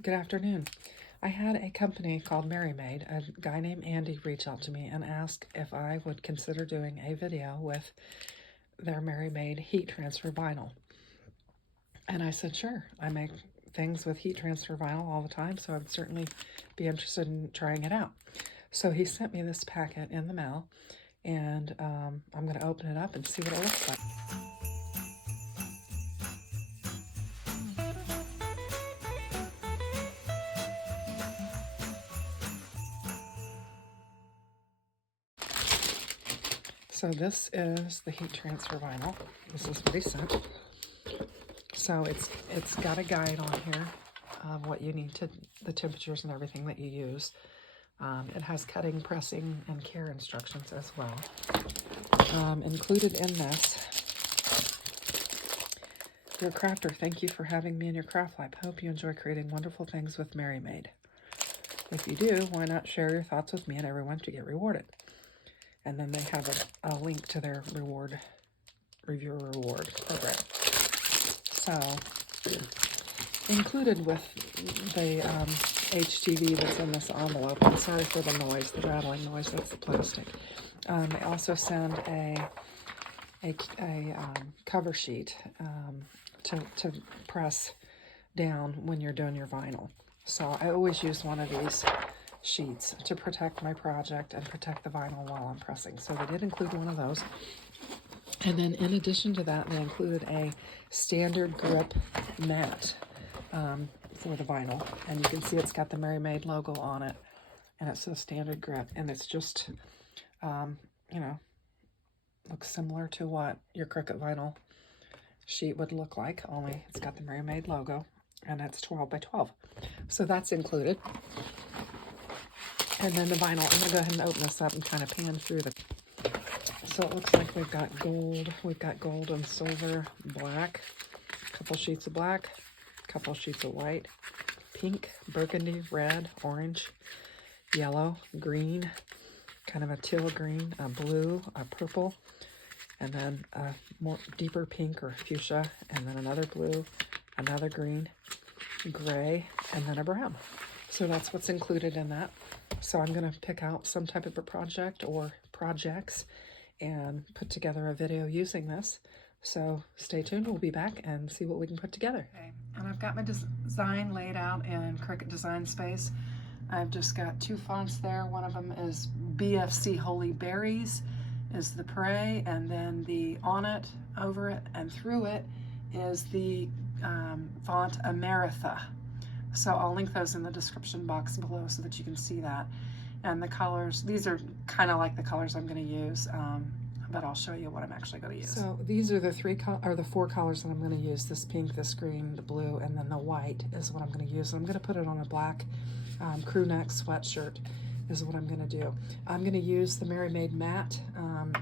Good afternoon. I had a company called Merrymade, a guy named Andy, reach out to me and ask if I would consider doing a video with their Merrymade heat transfer vinyl. And I said, sure. I make things with heat transfer vinyl all the time, so I would certainly be interested in trying it out. So he sent me this packet in the mail, and I'm going to open it up and see what it looks like. So this is the heat transfer vinyl. This is what he sent. So it's got a guide on here of what you need to, the temperatures and everything that you use. It has cutting, pressing, and care instructions as well. Included in this, dear crafter, thank you for having me in your craft lab. Hope you enjoy creating wonderful things with Merrymade. If you do, why not share your thoughts with me and everyone to get rewarded? And then they have a link to their reviewer reward program. So, included with the HTV that's in this envelope, I'm sorry for the noise, the rattling noise, that's the plastic. They also send a cover sheet to press down when you're doing your vinyl. So I always use one of these sheets to protect my project and protect the vinyl while I'm pressing. So they did include one of those. And then in addition to that, they included a standard grip mat for the vinyl. And you can see it's got the Merrymade logo on it. And it says standard grip. And it's just, you know, looks similar to what your Cricut vinyl sheet would look like. Only it's got the Merrymade logo. And it's 12 by 12. So that's included. And then the vinyl, I'm going to go ahead and open this up and kind of pan through the... So it looks like we've got gold and silver, black, a couple sheets of black, a couple sheets of white, pink, burgundy, red, orange, yellow, green, kind of a teal green, a blue, a purple, and then a more deeper pink or fuchsia, and then another blue, another green, gray, and then a brown. So that's what's included in that. So I'm going to pick out some type of a project or projects and put together a video using this. So stay tuned. We'll be back and see what we can put together. Okay, and I've got my design laid out in Cricut Design Space. I've just got two fonts there. One of them is BFC Holy Berries is the Pray, and then the on it, over it, and through it is the font Ameritha. So I'll link those in the description box below so that you can see that. And the colors, these are kind of like the colors I'm going to use, but I'll show you what I'm actually going to use. So these are the four colors that I'm going to use. This pink, this green, the blue, and then the white is what I'm going to use. And I'm going to put it on a black crew neck sweatshirt is what I'm going to do. I'm going to use the Merrymade mat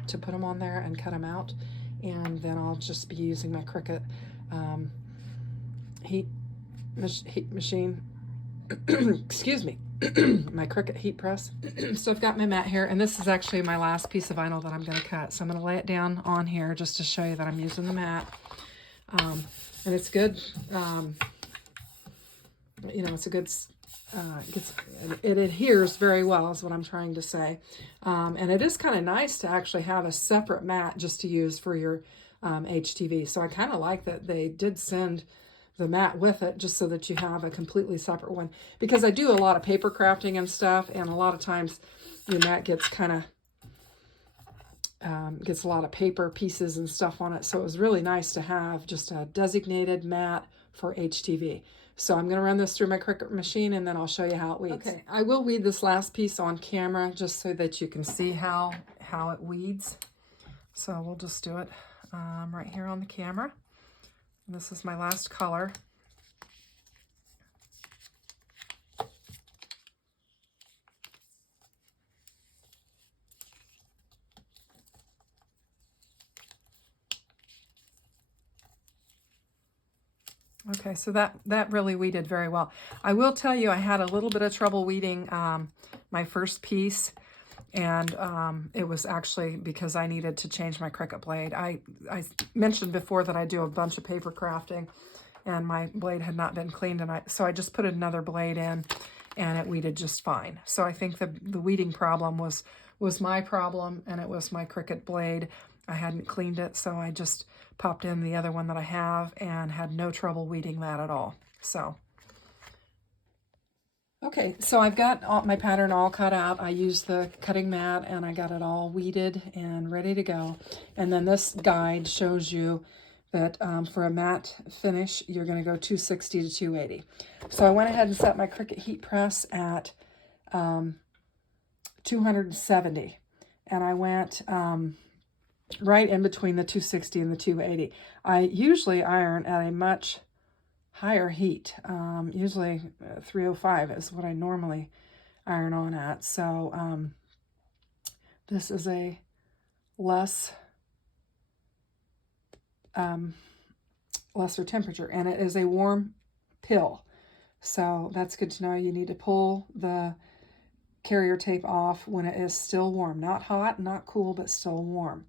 to put them on there and cut them out. And then I'll just be using my Cricut heat machine, excuse me, my Cricut heat press. So I've got my mat here, and this is actually my last piece of vinyl that I'm going to cut. So I'm going to lay it down on here just to show you that I'm using the mat. And it's good, you know, it's a good, it adheres very well is what I'm trying to say. And it is kind of nice to actually have a separate mat just to use for your HTV. So I kind of like that they did send the mat with it just so that you have a completely separate one, because I do a lot of paper crafting and stuff, and a lot of times your mat gets kind of gets a lot of paper pieces and stuff on it. So it was really nice to have just a designated mat for HTV. So I'm going to run this through my Cricut machine and then I'll show you how it weeds. Okay, I will weed this last piece on camera just so that you can see how it weeds. So we'll just do it right here on the camera. This is my last color. Okay, so that really weeded very well. I will tell you, I had a little bit of trouble weeding my first piece, and it was actually because I needed to change my Cricut blade. I mentioned before that I do a bunch of paper crafting, and my blade had not been cleaned, and so I just put another blade in, and it weeded just fine. So I think the weeding problem was my problem, and it was my Cricut blade. I hadn't cleaned it, so I just popped in the other one that I have and had no trouble weeding that at all. So, okay, so I've got my pattern all cut out. I used the cutting mat and I got it all weeded and ready to go. And then this guide shows you that for a matte finish, you're going to go 260 to 280. So I went ahead and set my Cricut heat press at 270, and I went right in between the 260 and the 280. I usually iron at a much higher heat. Usually 305 is what I normally iron on at. So this is a lesser temperature, and it is a warm pill. So that's good to know. You need to pull the carrier tape off when it is still warm. Not hot, not cool, but still warm.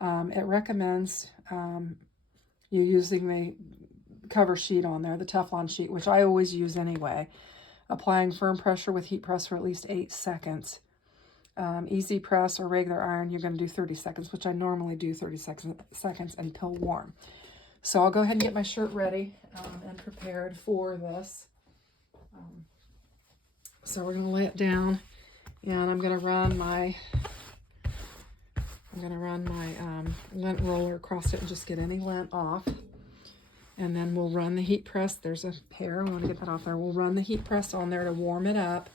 It recommends you using the cover sheet on there, the Teflon sheet, which I always use anyway. Applying firm pressure with heat press for at least 8 seconds. Easy press or regular iron, you're going to do 30 seconds, which I normally do 30 seconds until warm. So I'll go ahead and get my shirt ready and prepared for this. So we're going to lay it down, and I'm going to run my lint roller across it and just get any lint off. And then we'll run the heat press. There's a hair, I want to get that off there. We'll run the heat press on there to warm it up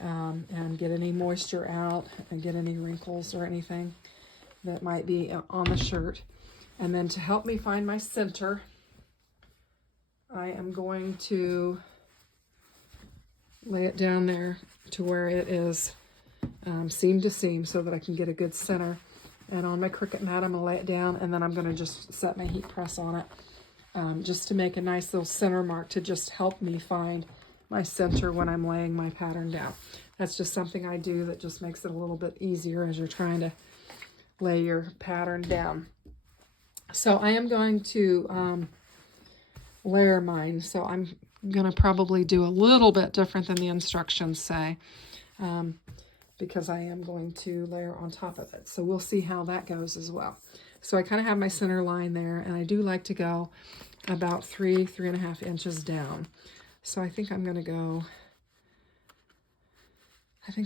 and get any moisture out and get any wrinkles or anything that might be on the shirt. And then to help me find my center, I am going to lay it down there to where it is seam to seam so that I can get a good center. And on my Cricut mat, I'm going to lay it down, and then I'm going to just set my heat press on it just to make a nice little center mark to just help me find my center when I'm laying my pattern down. That's just something I do that just makes it a little bit easier as you're trying to lay your pattern down. So I am going to layer mine. So I'm going to probably do a little bit different than the instructions say because I am going to layer on top of it. So we'll see how that goes as well. So I kind of have my center line there, and I do like to go about 3.5 inches down. So I think I'm going to go,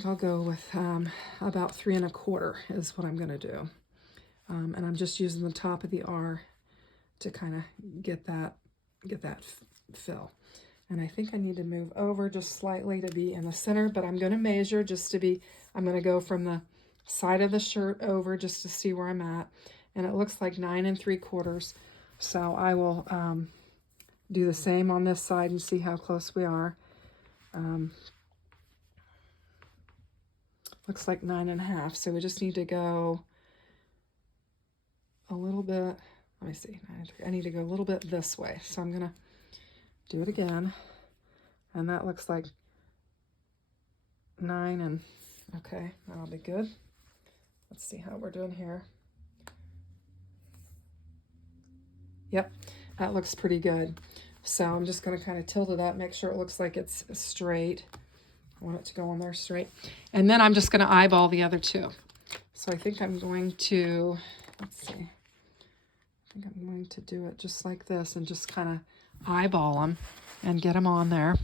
I'll go with about 3 1/4 is what I'm going to do. And I'm just using the top of the R to kind of get that fill. And I think I need to move over just slightly to be in the center, but I'm going to measure just to be, I'm going to go from the side of the shirt over just to see where I'm at. And it looks like 9 3/4. So I will do the same on this side and see how close we are. Looks like 9 1/2. So we just need to go a little bit, let me see, I need to go a little bit this way. So I'm going to do it again. And that looks like 9 and, okay, that'll be good. Let's see how we're doing here. Yep, that looks pretty good. So I'm just going to kind of tilt it up, make sure it looks like it's straight. I want it to go on there straight. And then I'm just going to eyeball the other two. So I think I'm going to, let's see, I think I'm going to do it just like this and just kind of eyeball them and get them on there.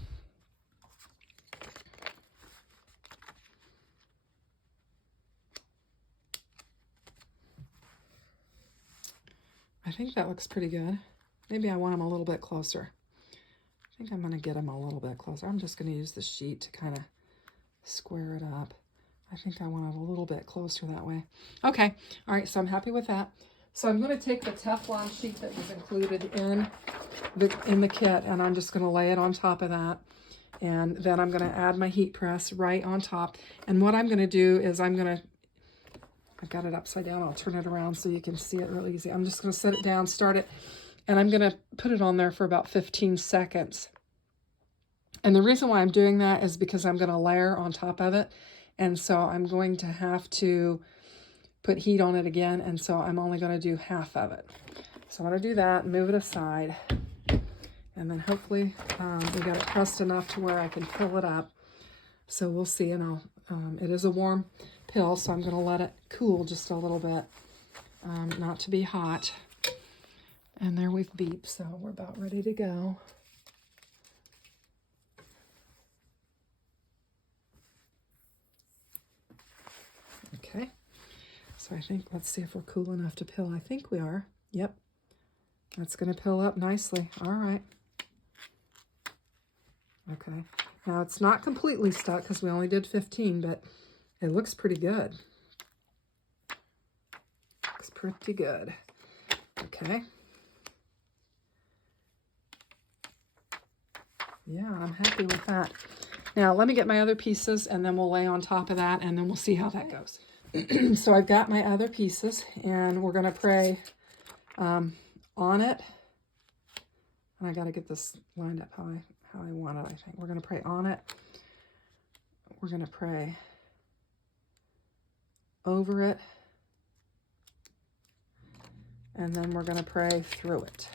I think that looks pretty good. Maybe I want them a little bit closer. I think I'm going to get them a little bit closer. I'm just going to use the sheet to kind of square it up. I think I want it a little bit closer that way. Okay, all right, so I'm happy with that. So I'm going to take the Teflon sheet that was included in the kit, and I'm just going to lay it on top of that. And then I'm going to add my heat press right on top. And what I'm going to do is I've got it upside down. I'll turn it around so you can see it real easy. I'm just going to set it down, start it, and I'm going to put it on there for about 15 seconds. And the reason why I'm doing that is because I'm going to layer on top of it. And so I'm going to have to put heat on it again. And so I'm only going to do half of it. So I'm going to do that, move it aside. And then hopefully we got it pressed enough to where I can fill it up. So we'll see, and it is a warm pill, so I'm going to let it cool just a little bit, not to be hot. And there we've beeped, so we're about ready to go. Okay, so I think, let's see if we're cool enough to pill. I think we are. Yep, that's going to pill up nicely. All right. Okay, now it's not completely stuck because we only did 15, but it looks pretty good. Looks pretty good. Okay. Yeah, I'm happy with that. Now, let me get my other pieces, and then we'll lay on top of that, and then we'll see how that goes. So I've got my other pieces, and we're going to pray on it. And I got to get this lined up how I want it, I think. We're going to pray on it. We're going to pray over it. And then we're going to pray through it.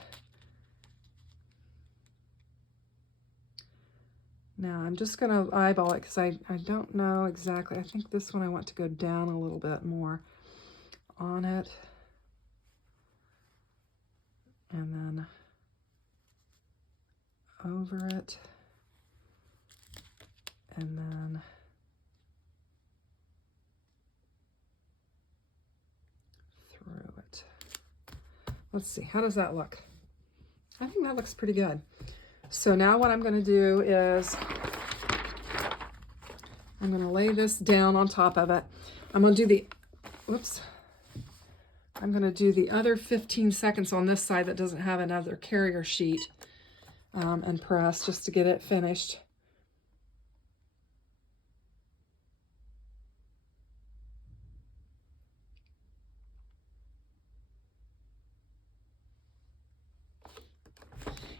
Now, I'm just going to eyeball it because I don't know exactly. I think this one I want to go down a little bit more on it. And then over it. And then through it. Let's see, how does that look? I think that looks pretty good. So now what I'm going to do is I'm going to lay this down on top of it. I'm going to do the, whoops, I'm going to do the other 15 seconds on this side that doesn't have another carrier sheet and press just to get it finished.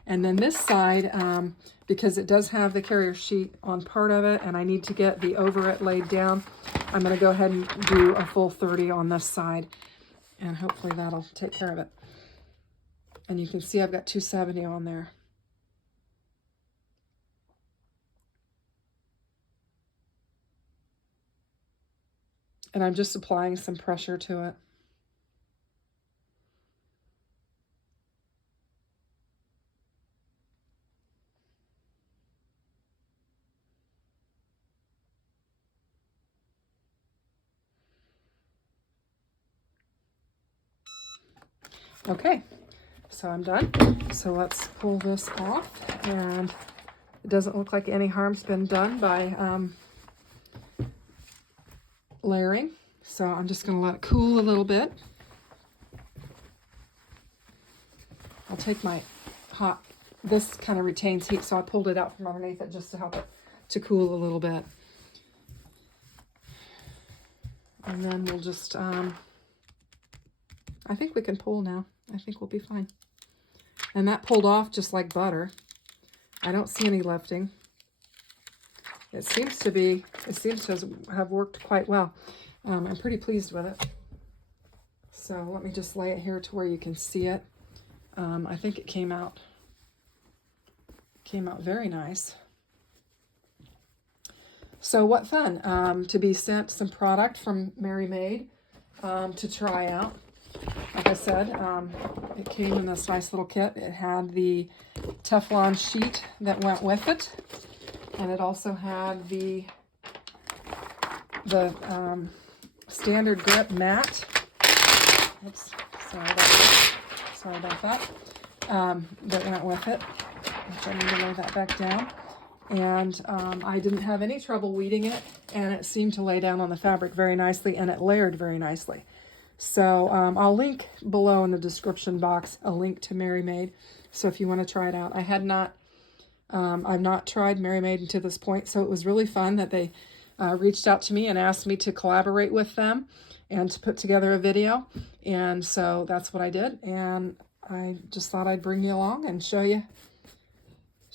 And then this side, because it does have the carrier sheet on part of it and I need to get the over it laid down, I'm going to go ahead and do a full 30 on this side. And hopefully that'll take care of it. And you can see I've got 270 on there. And I'm just applying some pressure to it. Okay, so I'm done. So let's pull this off, and it doesn't look like any harm's been done by layering. So I'm just going to let it cool a little bit. I'll take my hot, this kind of retains heat, so I pulled it out from underneath it just to help it to cool a little bit. And then we'll just, I think we can pull now. I think we'll be fine. And that pulled off just like butter. I don't see any lifting. It seems to have worked quite well. I'm pretty pleased with it. So let me just lay it here to where you can see it. I think it came out very nice. So what fun to be sent some product from Merrymade to try out. Like I said, it came in this nice little kit. It had the Teflon sheet that went with it, and it also had the standard grip mat. Oops, sorry about that. That went with it, which I need to lay that back down. And I didn't have any trouble weeding it, and it seemed to lay down on the fabric very nicely, and it layered very nicely. So I'll link below in the description box a link to Merrymade. So if you want to try it out, I've not tried Merrymade to this point, so it was really fun that they reached out to me and asked me to collaborate with them and to put together a video. And so that's what I did, and I just thought I'd bring you along and show you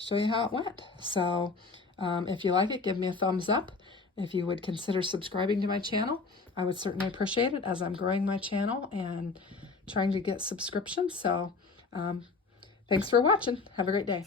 how it went. So if you like it, give me a thumbs up. If you would consider subscribing to my channel, I would certainly appreciate it, as I'm growing my channel and trying to get subscriptions. So Thanks for watching. Have a great day.